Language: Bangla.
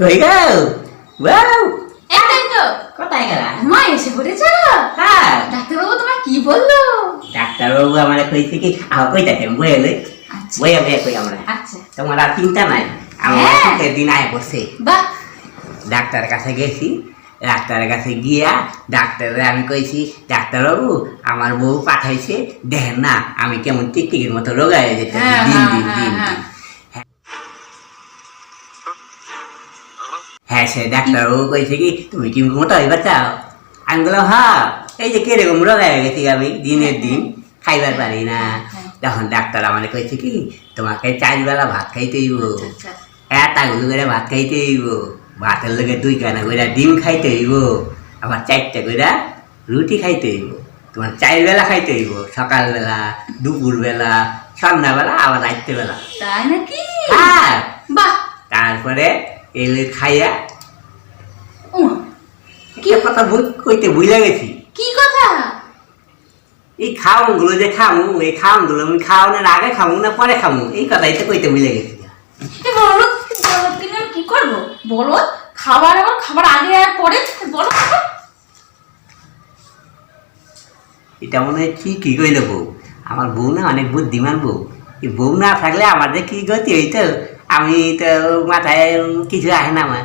কই গো ওয়াও এটাই তো কোথায় গেলা মা এসে পড়েছ। হ্যাঁ ডাক্তারবাবু তোমার কি বললো? ডাক্তারবাবু আমার কইছে কি কই থাকেন বইলে আচ্ছা বইয়া বইয়া কই আমরা আচ্ছা তোমার আর চিন্তা নাই আমার হ্যাঁ। শীতের দিন আয় বসে বাহ ডাক্তারের কাছে গেছি ডাক্তারের কাছে গিয়া ডাক্তারে আমি কইছি ডাক্তারবাবু আমার বউ পাঠাইছে দেখেন না আমি কেমন টিকটিকির মতো রোগা হয়ে যেতে হ্যাঁ দিন হ্যাঁ দিন হ্যাঁ দিন হ্যাঁ হ্যাঁ সে ডাক্তারবাবু কইছে কি তুমি কি মোটা হইবা চাও আমি বললাম হ্যাঁ এই যে কিরকম রোগা হয়ে গেছি আমি দিনের দিন খাইবার পারি না তখন ডাক্তার আমার কইছে কি তোমাকে 4 বেলা ভাত খাইতে হইব আচ্ছা এতগুলো করে ভাত খাইতে হইব ভাতের লগে 2 কানা করে ডিম খাইতে হইব আবার 4টা করে রুটি খাইতে হইব তোমার 4 বেলা খাইতে হইব সকালবেলা দুপুরবেলা সন্ধ্যাবেলা আবার রাত্রেবেলা তাই নাকি? হ্যাঁ বাহ তারপরে এলে খাইয়া উমা, কি কথা কইতে ভুলে গেছি কি কথা? এই খাওয়াগুলো যে খামু এই খাওয়াগুলো আমি খাওয়ানোর আগে খামু না পরে খামু এই কথাই তো কইতে ভুলে গেছি এ বলো বলো তুমি আমি কি করবো বলো? খাবার আবার খাবার আগে আর পরে বলো। এটা মনে হয় ঠিকই কইল বউ আমার বউ না অনেক বুদ্ধিমান বউ এই বউ না থাকলে আমাদের কি গতি হইতো আমি তো মাথায় কিছু আসে না আমার